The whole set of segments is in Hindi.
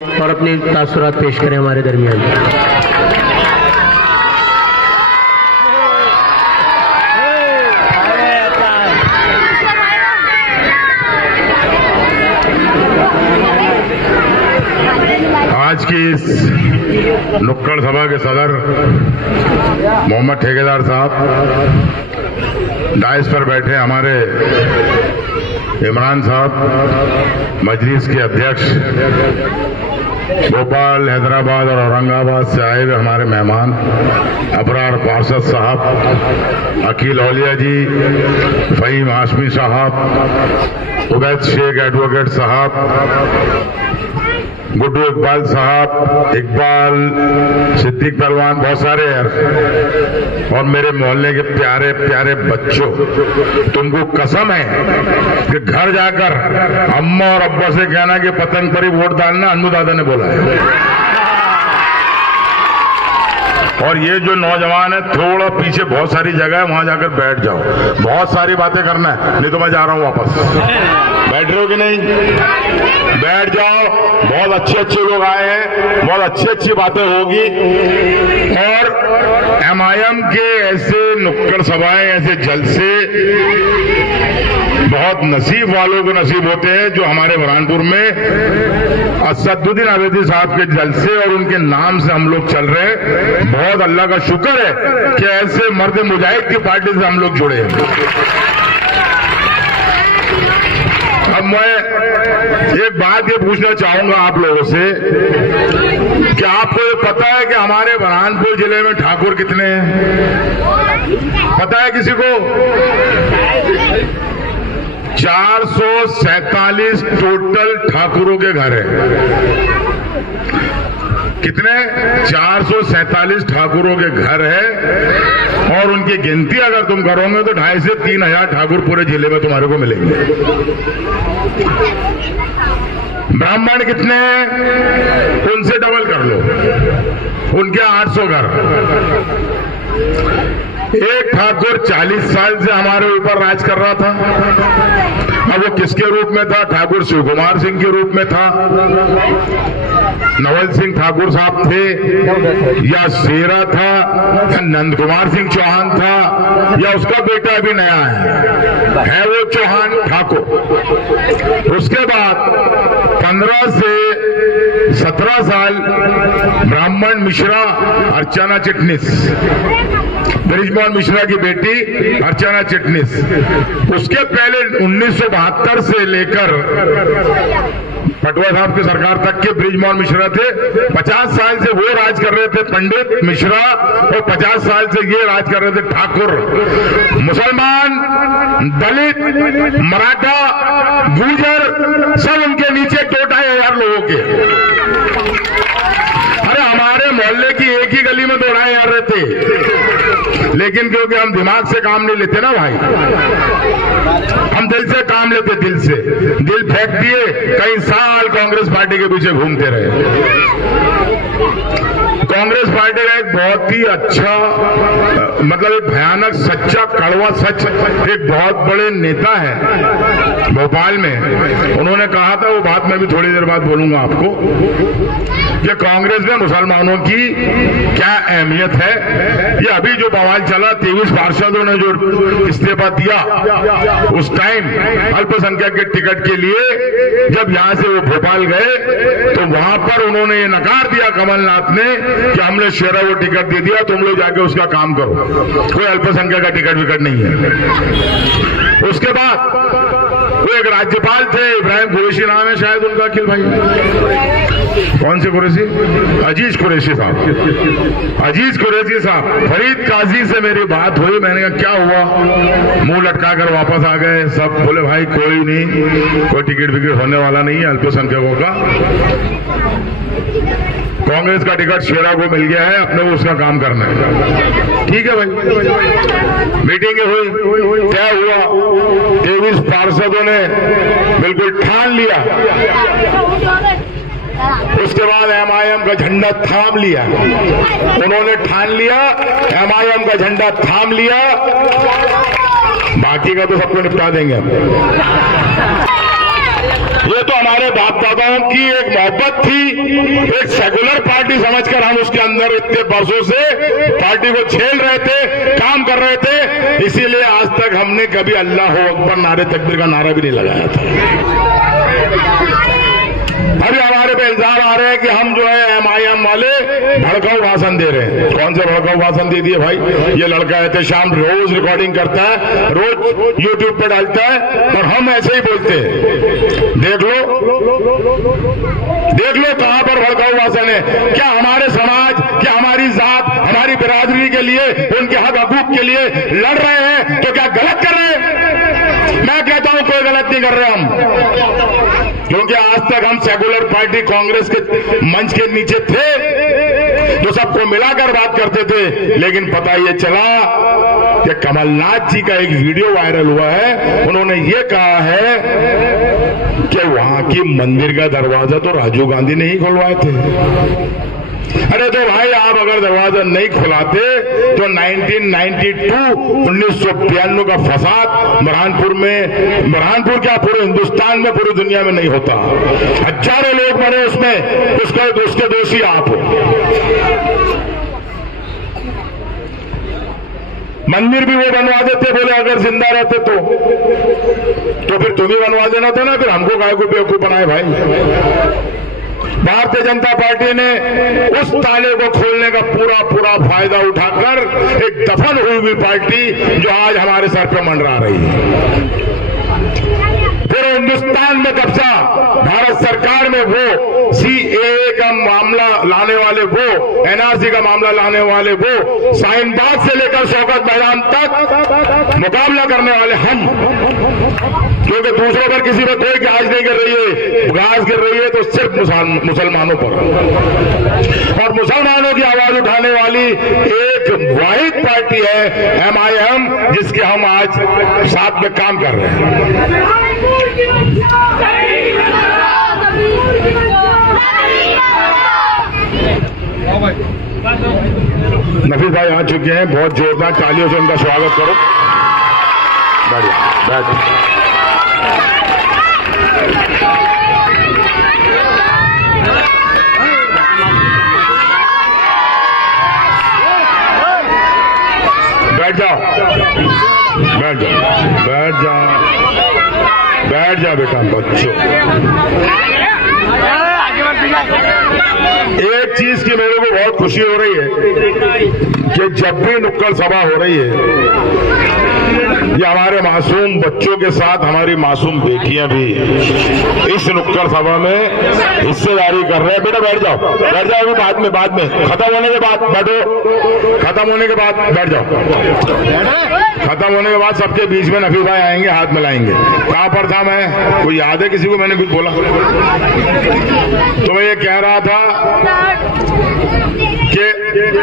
और अपनी तासुरात पेश करें हमारे दरमियान। आज की इस नुक्कड़ सभा के सदर मोहम्मद ठेकेदार साहब, डाइस पर बैठे हमारे इमरान साहब, मजलिस के अध्यक्ष, भोपाल, हैदराबाद और औरंगाबाद से आए हुए हमारे मेहमान, अबरार पार्षद साहब, अकील औलिया जी, फहीम हाशमी साहब, उबैद शेख एडवोकेट साहब, गुड्डू इकबाल साहब, इकबाल सिद्दीक पहलवान, बहुत सारे यार, और मेरे मोहल्ले के प्यारे प्यारे बच्चों, तुमको कसम है कि घर जाकर अम्मा और अब्बा से कहना कि पतंग पर ही वोट डालना, अन्नू दादा ने बोला है। और ये जो नौजवान है, थोड़ा पीछे बहुत सारी जगह है, वहां जाकर बैठ जाओ, बहुत सारी बातें करना है, नहीं तो मैं जा रहा हूं वापस। बैठ रहे हो कि नहीं? बैठ जाओ, बहुत अच्छे अच्छे लोग आए हैं, बहुत अच्छी अच्छी बातें होगी। और एमआईएम के ऐसे नुक्कड़ सभाएं, ऐसे जलसे बहुत नसीब वालों को नसीब होते हैं, जो हमारे बुरहानपुर में असदुद्दीन अवैधी साहब के जलसे और उनके नाम से हम लोग चल रहे हैं। बहुत अल्लाह का शुक्र है कि ऐसे मर्द मुजाहिद की पार्टी से हम लोग जुड़े हैं। अब मैं एक बात ये पूछना चाहूंगा आप लोगों से कि आपको ये पता है कि हमारे बुरहानपुर जिले में ठाकुर कितने हैं? पता है किसी को? 447 टोटल ठाकुरों के घर हैं। कितने? 447 ठाकुरों के घर है, और उनकी गिनती अगर तुम करोगे तो 2,500 से 3,000 ठाकुर पूरे जिले में तुम्हारे को मिलेंगे। ब्राह्मण कितने हैं? उनसे डबल कर लो, उनके 800 घर। एक ठाकुर 40 साल से हमारे ऊपर राज कर रहा था। अब वो किसके रूप में था? ठाकुर शिव कुमार सिंह के रूप में था, नवल सिंह ठाकुर साहब थे, या शेरा था, या नंद कुमार सिंह चौहान था, या उसका बेटा भी नया है वो चौहान ठाकुर। उसके बाद 15 से 17 साल ब्राह्मण मिश्रा अर्चना चिटनिस, ब्रिजमोहन मिश्रा की बेटी अर्चना चिटनिस। उसके पहले 1972 से लेकर पटवा साहब की सरकार तक के ब्रिजमोहन मिश्रा थे। 50 साल से वो राज कर रहे थे पंडित मिश्रा, और 50 साल से ये राज कर रहे थे ठाकुर। मुसलमान, दलित, मराठा, गुर्जर, सब उनके नीचे 2,500 लोगों के। अरे हमारे मोहल्ले की एक ही गली में 2,500 रहते, लेकिन क्योंकि हम दिमाग से काम नहीं लेते ना भाई, हम दिल से काम लेते, दिल से। दिल फेंक दिए, कई साल कांग्रेस पार्टी के पीछे घूमते रहे। कांग्रेस पार्टी का एक बहुत ही अच्छा, मतलब एक भयानक सच्चा कड़वा सच, एक बहुत बड़े नेता है भोपाल में, उन्होंने कहा था, वो बात मैं भी थोड़ी देर बाद बोलूंगा आपको, कि कांग्रेस में मुसलमानों की क्या अहमियत है। ये अभी जो बवाल चला, 23 पार्षदों ने जो इस्तीफा दिया उस टाइम अल्पसंख्यक के टिकट के लिए, जब यहां से वो भोपाल गए तो वहां पर उन्होंने ये नकार दिया कमलनाथ ने कि हमने शेरा को टिकट दे दिया, तुम लोग जाके उसका काम करो, कोई अल्पसंख्यक का टिकट विकट नहीं है। उसके बाद वो एक राज्यपाल थे, इब्राहिम कुरैशी नाम है शायद उनका, अखिल भाई, कौन से कुरैशी? अजीज कुरैशी साहब। अजीज कुरैशी साहब, फरीद काजी से मेरी बात हुई, मैंने कहा क्या हुआ? मुंह लटका कर वापस आ गए सब। बोले भाई कोई नहीं, कोई टिकट विकट होने वाला नहीं है अल्पसंख्यकों का, कांग्रेस का टिकट शेरा को मिल गया है, अपने को उसका काम करना है। ठीक है भाई, मीटिंग हुई, क्या हुआ? 23 पार्षदों ने बिल्कुल ठान लिया। उसके बाद एमआईएम का झंडा थाम लिया, उन्होंने ठान लिया, एमआईएम का झंडा थाम लिया, बाकी का तो सबको निपटा देंगे हम। ये तो हमारे बाप दादाओं की एक मोहब्बत थी, एक सेकुलर पार्टी समझकर हम उसके अंदर इतने वर्षों से पार्टी को झेल रहे थे, काम कर रहे थे। इसीलिए आज तक हमने कभी अल्लाह अकबर नारे तकबीर का नारा भी नहीं लगाया था। अभी हमारे पे इल्जाम आ रहे हैं कि हम जो है MIM वाले भड़काऊ भाषण दे रहे हैं। कौन से भड़काऊ भाषण दे दिए भाई? ये लड़का एहतेशाम रोज रिकॉर्डिंग करता है, रोज यूट्यूब पे डालता है और हम ऐसे ही बोलते हैं। देख लो कहां पर भड़काऊ भाषण है। क्या हमारे समाज, क्या हमारी जात, हमारी बिरादरी के लिए, उनके हक हकूक के लिए लड़ रहे हैं तो क्या गलत कर रहे हैं? मैं कहता हूं कोई गलत नहीं कर रहे हम, क्योंकि आज तक हम सेकुलर पार्टी कांग्रेस के मंच के नीचे थे तो सबको मिलाकर बात करते थे। लेकिन पता ये चला कि कमलनाथ जी का एक वीडियो वायरल हुआ है, उन्होंने ये कहा है कि वहां की मंदिर का दरवाजा तो राजीव गांधी ने ही खुलवाए थे। अरे तो भाई आप अगर दरवाजा नहीं खुलाते तो 1992 का फसाद बुरहानपुर क्या पूरे हिंदुस्तान में, पूरी दुनिया में नहीं होता। हजारों लोग मरे उसमें, उसके दोषी आप हो। मंदिर भी वो बनवा देते, बोले अगर जिंदा रहते तो फिर तुम्हें बनवा देना था ना, फिर हमको काहे को बेवकूफ बनाए भाई। भारतीय जनता पार्टी ने उस ताले को खोलने का पूरा फायदा उठाकर एक दफन हुई पार्टी जो आज हमारे सर पे मंडरा रही है। फिर हिंदुस्तान में कब्जा, भारत सरकार में वो CAA का मामला लाने वाले वो, NRC का मामला लाने वाले वो, शाहीनबाग से लेकर शौकत मैदान तक मुकाबला करने वाले हम। क्योंकि दूसरों पर किसी पर कोई गाज नहीं कर रही है, गाज गिर रही है तो सिर्फ मुसलमानों पर, और मुसलमानों की आवाज उठाने वाली एक वाहिद पार्टी है MIM, जिसके हम आज साथ में काम कर रहे हैं। नफीस भाई आ चुके हैं, बहुत जोरदार तालियों से उनका स्वागत करो। बढ़िया, बैठ जाओ, बैठ जाओ बेटा बच्चों। एक चीज की मेरे को बहुत खुशी हो रही है कि जब भी नुक्कड़ सभा हो रही है, ये हमारे मासूम बच्चों के साथ हमारी मासूम बेटियां भी इस नुक्कड़ सभा में हिस्सेदारी कर रहे हैं। बेटा बैठ जाओ अभी बाद में खत्म होने के बाद बैठो, खत्म होने के बाद बैठ जाओ। खत्म होने के बाद सबके बीच में नफी भाई आएंगे, हाथ मिलाएंगे। कहां पर था मैं? कोई याद है किसी को? मैंने कुछ बोला तो मैं ये कह रहा था कि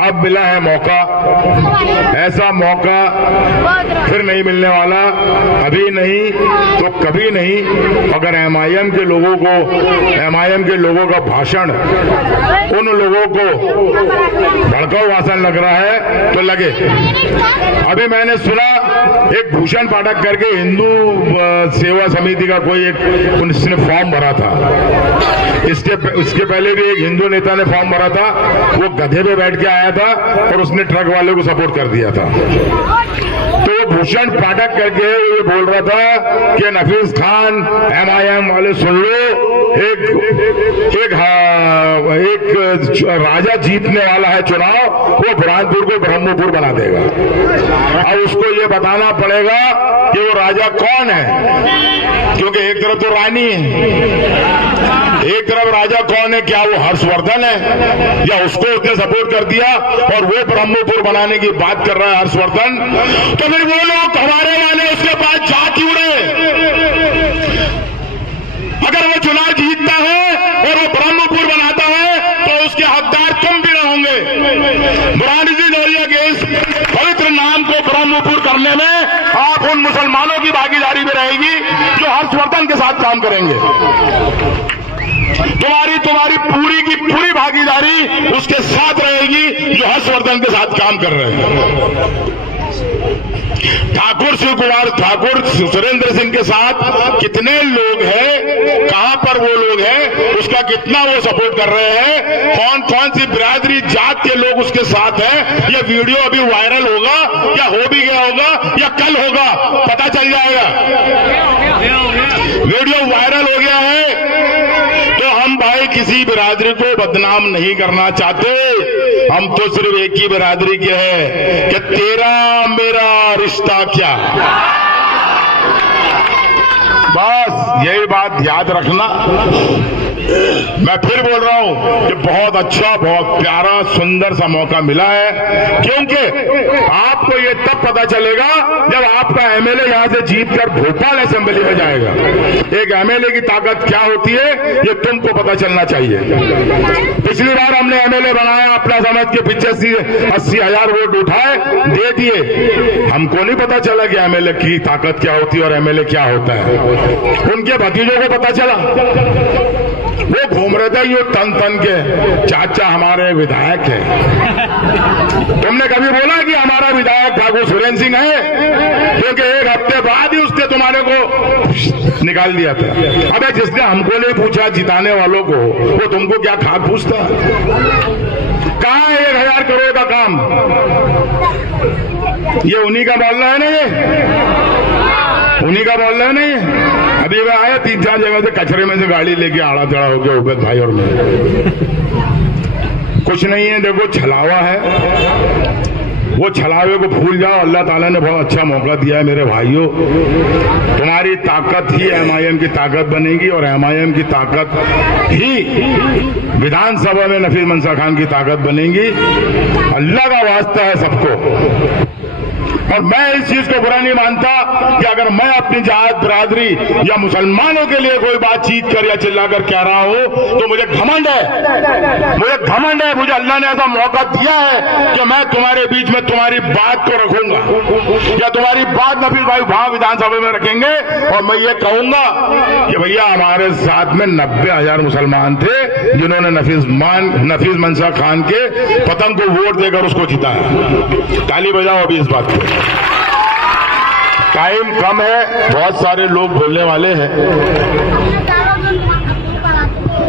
अब मिला है मौका, ऐसा मौका फिर नहीं मिलने वाला, अभी नहीं तो कभी नहीं। अगर MIM के लोगों का भाषण उन लोगों को भड़काऊ भाषण लग रहा है तो लगे। अभी मैंने सुना एक भूषण पाठक करके हिंदू सेवा समिति का कोई एक उसने फॉर्म भरा था, इसके पहले भी एक हिंदू नेता ने फॉर्म भरा था, वो गधे पे बैठ के आया था और उसने ट्रक वाले को सपोर्ट कर दिया था। तो वो भूषण पाठक करके ये बोल रहा था कि नफीस खान MIM वाले सुन लो, एक राजा जीतने वाला है चुनाव, वो बुरहानपुर को ब्रह्मपुर बना देगा। अब उसको ये बताना पड़ेगा कि वो राजा कौन है, क्योंकि एक तरफ तो रानी है, एक तरफ राजा कौन है? क्या वो हर्षवर्धन है या उसको उसने सपोर्ट कर दिया और वो ब्रह्मपुर बनाने की बात कर रहा है हर्षवर्धन? तो फिर वो लोग हमारे वाले उसके पास जा क्यों रहे? अगर वो चुनाव जीतता है और वो ब्रह्मपुर बनाता है तो उसके हकदार तुम भी ना होंगे। बुरहानुद्दीन औलिया के इस पवित्र नाम को ब्रह्मपुर करने में आप उन मुसलमानों की भागीदारी भी रहेगी जो हर्षवर्धन के साथ काम करेंगे। तुम्हारी पूरी की पूरी भागीदारी उसके साथ रहेगी जो हर्षवर्धन के साथ काम कर रहे हैं। ठाकुर शिव कुमार ठाकुर सुरेंद्र सिंह के साथ कितने लोग हैं, कहां पर वो लोग हैं, उसका कितना वो सपोर्ट कर रहे हैं, कौन कौन सी बिरादरी जात के लोग उसके साथ हैं, ये वीडियो अभी वायरल होगा या हो भी गया होगा या कल होगा, पता चल जाएगा। वीडियो वायरल हो गया है तो हम भाई किसी बिरादरी को बदनाम नहीं करना चाहते, हम तो सिर्फ एक ही बिरादरी के हैं कि तेरा मेरा रिश्ता क्या, बस यही बात याद रखना। मैं फिर बोल रहा हूं कि बहुत अच्छा, बहुत प्यारा, सुंदर सा मौका मिला है, क्योंकि आपको ये तब पता चलेगा जब आपका एमएलए यहां से जीतकर भोपाल असेंबली में जाएगा। एक एमएलए की ताकत क्या होती है ये तुमको पता चलना चाहिए। पिछली बार हमने एमएलए बनाया, अपना समझ के 85-80 हजार वोट उठाए, दे दिए, हमको नहीं पता चला कि एमएलए की ताकत क्या होती है और एमएलए क्या होता है। उनके भतीजों को पता चला, वो घूम रहे थे ये तन तन के, चाचा हमारे विधायक है। तुमने कभी बोला कि हमारा विधायक ठाकुर सुरेंद्र सिंह है? क्योंकि एक हफ्ते बाद ही उसने तुम्हारे को निकाल दिया था। अबे जिसने हमको नहीं पूछा जिताने वालों को, वो तुमको क्या खाक पूछता? कहां है 1000 करोड़ का काम? ये उन्हीं का मोहल्ला है ना, ये उन्हीं का मोहल्ला है ना ये। अभी मैं आया 3-4 जगह से कचरे में से गाड़ी लेके आड़ा चढ़ा हो गया उबैद भाई और मैं। कुछ नहीं है, देखो छलावा है, वो छलावे को भूल जाओ। अल्लाह ताला ने बहुत अच्छा मौका दिया है मेरे भाइयों, तुम्हारी ताकत ही एमआईएम की ताकत बनेगी और एमआईएम की ताकत ही विधानसभा में नफीस मंसा खान की ताकत बनेगी। अल्लाह का वास्ता है सबको, और मैं इस चीज को बुरा नहीं मानता कि अगर मैं अपनी जात बिरादरी या मुसलमानों के लिए कोई बातचीत कर या चिल्लाकर कह रहा हूं तो मुझे घमंड है, मुझे घमंड है। मुझे अल्लाह ने ऐसा मौका दिया है कि मैं तुम्हारे बीच में तुम्हारी बात को रखूंगा या तुम्हारी बात नफीस भाई वहां विधानसभा में रखेंगे और मैं ये कहूंगा कि भैया हमारे साथ में 90,000 मुसलमान थे जिन्होंने नफीस मंसा खान के पतंग को वोट देकर उसको जिताया। ताली बजाओ अभी इस बात को। टाइम कम है, बहुत सारे लोग बोलने वाले हैं,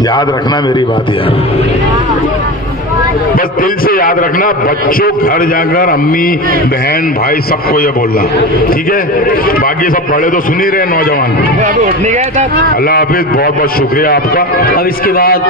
याद रखना मेरी बात यार, बस दिल से याद रखना। बच्चों घर जाकर अम्मी बहन भाई सबको ये बोलना, ठीक है? बाकी सब बड़े तो सुन ही रहे, नौजवान। अल्लाह हाफिज, बहुत बहुत शुक्रिया आपका। अब इसके बाद